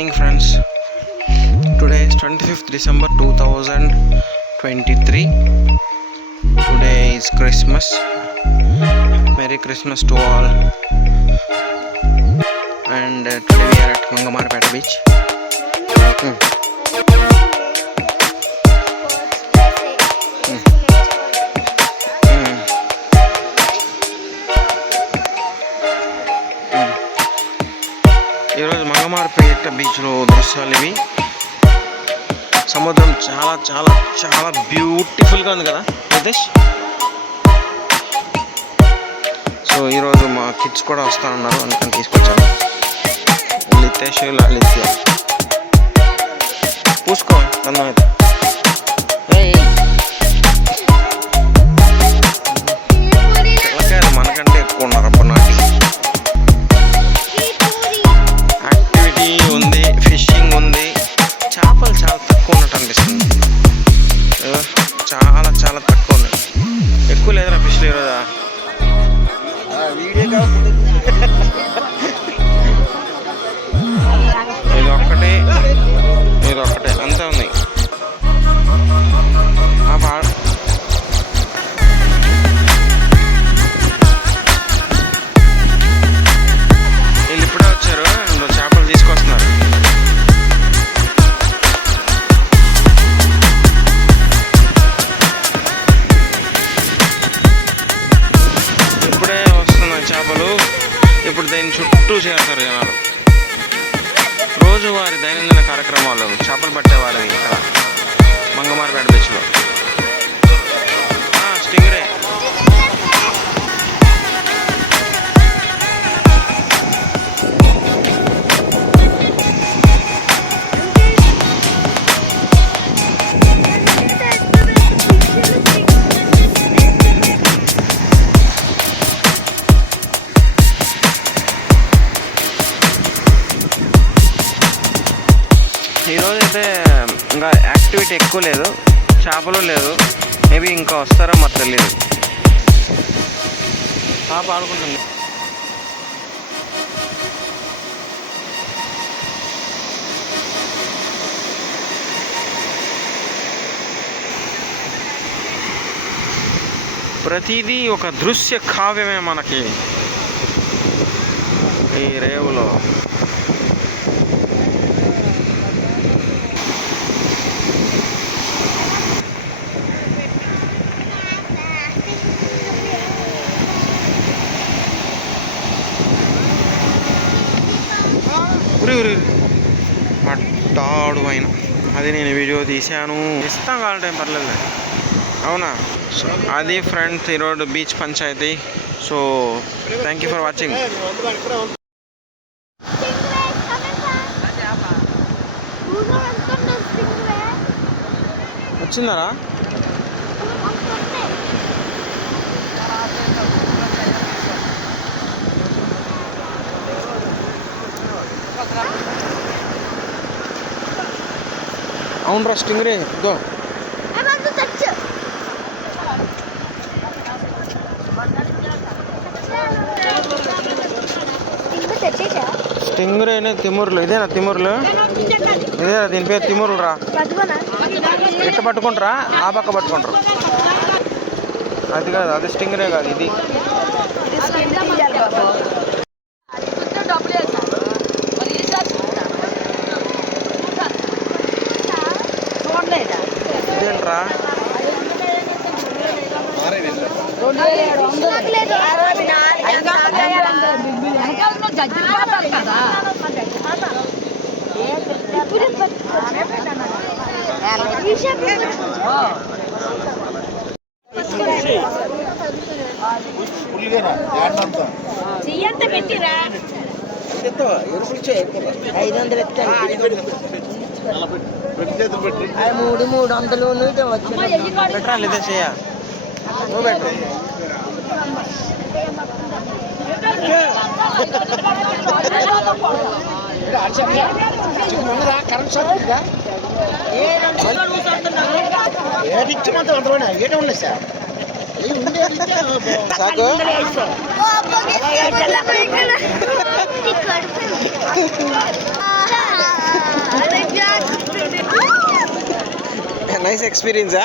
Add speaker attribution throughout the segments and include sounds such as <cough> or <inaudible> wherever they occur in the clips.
Speaker 1: morning, friends. Today is 25th December 2023. Today is Christmas. Merry Christmas to all. And uh, today we are at Mangamarpeta beach. Hmm. మంగమారపేట దృశ్యాలు ఇవి. సముద్రం చాలా చాలా చాలా బ్యూటిఫుల్గా ఉంది కదా నితేష్ సో ఈరోజు మా కిడ్స్ కూడా వస్తానన్నారు అందుకని తీసుకొచ్చాను. లితేష్ లలిత్య. పూసుకో కన్నం చేపలు ఇప్పుడు దీని చుట్టూ చేస్తారు జనాలు. రోజువారి దైనందిన కార్యక్రమాలు చేపలు పట్టేవారు ఇక్కడ మంగమారిపేట బీచ్లో. స్టింగ్రే. యాక్టివిటీ లేదు. చేపలు లేదు. మేబీ ఇంకా వస్తారో మరి తెలియదు పాప ఆడుకుంటుంది. ప్రతిదీ ఒక దృశ్య కావ్యమే మనకి ఈ రేవులో. ఉరి ఉరి పట్టాడు పైన అది నేను వీడియో తీశాను. ఇస్తాం కావాలంటే పర్లేదు అవునా? సో అది ఫ్రెండ్స్ ఈరోజు beach panchayat. So thank you for watching వచ్చిందరా? అవునరా స్టింగరే ఇదో స్టింగ్రేనే తిమూరులు. ఇదేనా తిమూరులు? ఇదేనా దీని పేరు తిమూరులు రా ఇట్ట పట్టుకుంటారా? ఆ పక్క పట్టుకుంటారు. అది కాదు అది స్టింగరే కాదు ఇది.
Speaker 2: చెయ్యంత పెట్టిరా
Speaker 3: ఐదు వందలు ఎత్తాను అది మూడు మూడు వందలు వచ్చి
Speaker 1: పెట్టరా లేదా కరెంట్ షాప్ ఉందా ఏడిచ్చమంత
Speaker 2: అందులోనే ఏటే
Speaker 1: నైస్ ఎక్స్పీరియన్సా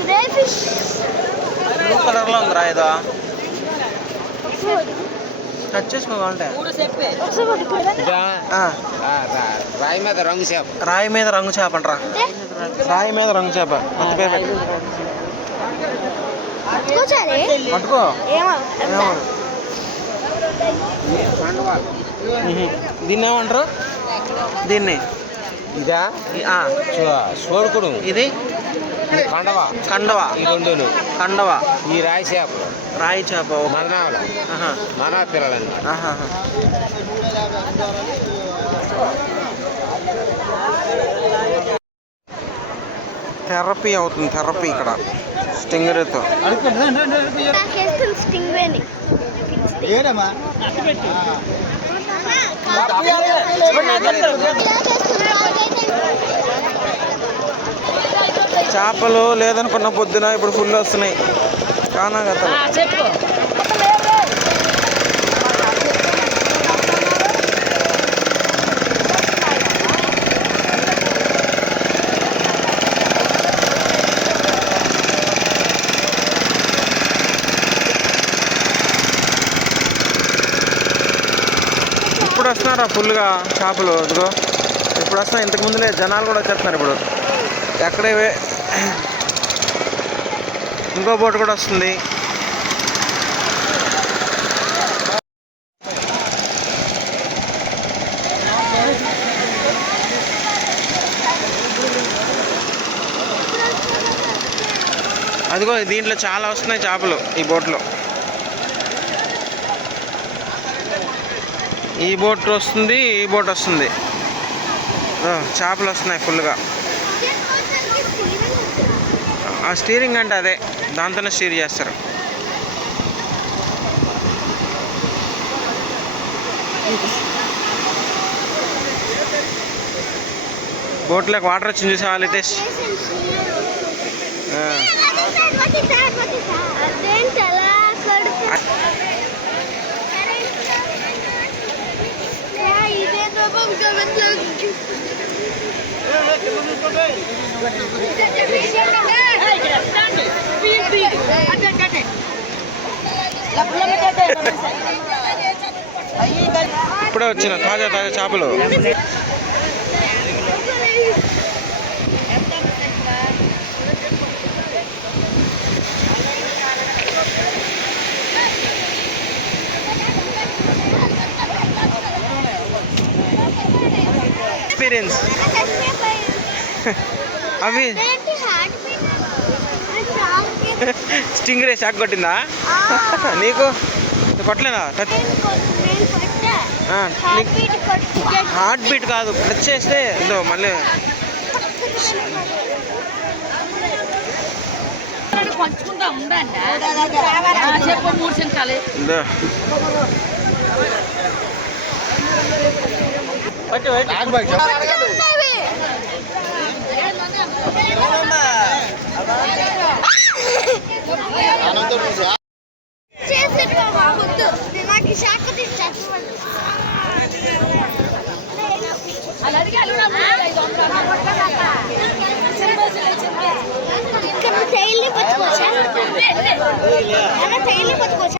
Speaker 2: ఇదే ఫిష్
Speaker 1: బ్లూ కలర్లో ఉందిరా ఏదో. టచ్ చేసుకోవాలంటే ఆ,
Speaker 4: రాయి మీద రంగు చేప.
Speaker 1: రాయి మీద రంగు చేప అంటరా. రాయి మీద రంగు చేప. అంత పేరు పెట్టు.
Speaker 2: కూర్చోరే?
Speaker 1: పట్టుకో. దీన్ని ఏమంటారు దీన్ని.
Speaker 4: ఇదా? సోడుకుడు
Speaker 1: ఇది?
Speaker 4: ఇది కండవ?
Speaker 1: కండవ.
Speaker 4: ఈ రెండును.
Speaker 1: కండవ.
Speaker 4: ఈ రాయి చేప.
Speaker 1: రాయి చేప ఆహా,
Speaker 4: మన పిల్లలండి.
Speaker 1: థెరపీ అవుతుంది థెరపీ ఇక్కడ. స్టింగర్తో.
Speaker 2: స్టింగ్ వేని
Speaker 1: చేపలు లేదనుకున్న పొద్దున ఇప్పుడు ఫుల్ వస్తున్నాయి. కానా కదా ఇప్పుడు వస్తున్నారా ఫుల్గా చేపలు ఇదిగో ఇప్పుడు వస్తున్నా ఇంతకు ముందులే జనాలు కూడా వచ్చేస్తున్నారు ఇప్పుడు. ఎక్కడే ఇంకో బోట్ కూడా వస్తుంది. అదిగో దీంట్లో చాలా వస్తున్నాయి చేపలు ఈ బోట్లో. ఈ బోట్ వస్తుంది ఈ బోట్ వస్తుంది. చేపలు వస్తున్నాయి ఫుల్గా ఆ స్టీరింగ్ అంటే అదే దాంతోనే స్టీర్ చేస్తారు. బోట్లోకి వాటర్ వచ్చింది చూసా లిటేష్ ఇప్పుడే వచ్చిన తాజా తాజా చేపలు. ఎక్స్పీరియన్స్ అవి <laughs>
Speaker 2: అదేంటి heart beat
Speaker 1: stingray shock కొట్టిందా? <laughs> నీకు? కొట్టలేదా? టచ్ హార్ట్ బీట్ కాదు టచ్ చేస్తే ఇదో మళ్ళీ.
Speaker 5: పంచుకుంటా ఉండండి చెప్పు మూడు
Speaker 2: ఇక్కడ తైలి పట్టుకోవచ్చా తైలి పట్టుకోవచ్చా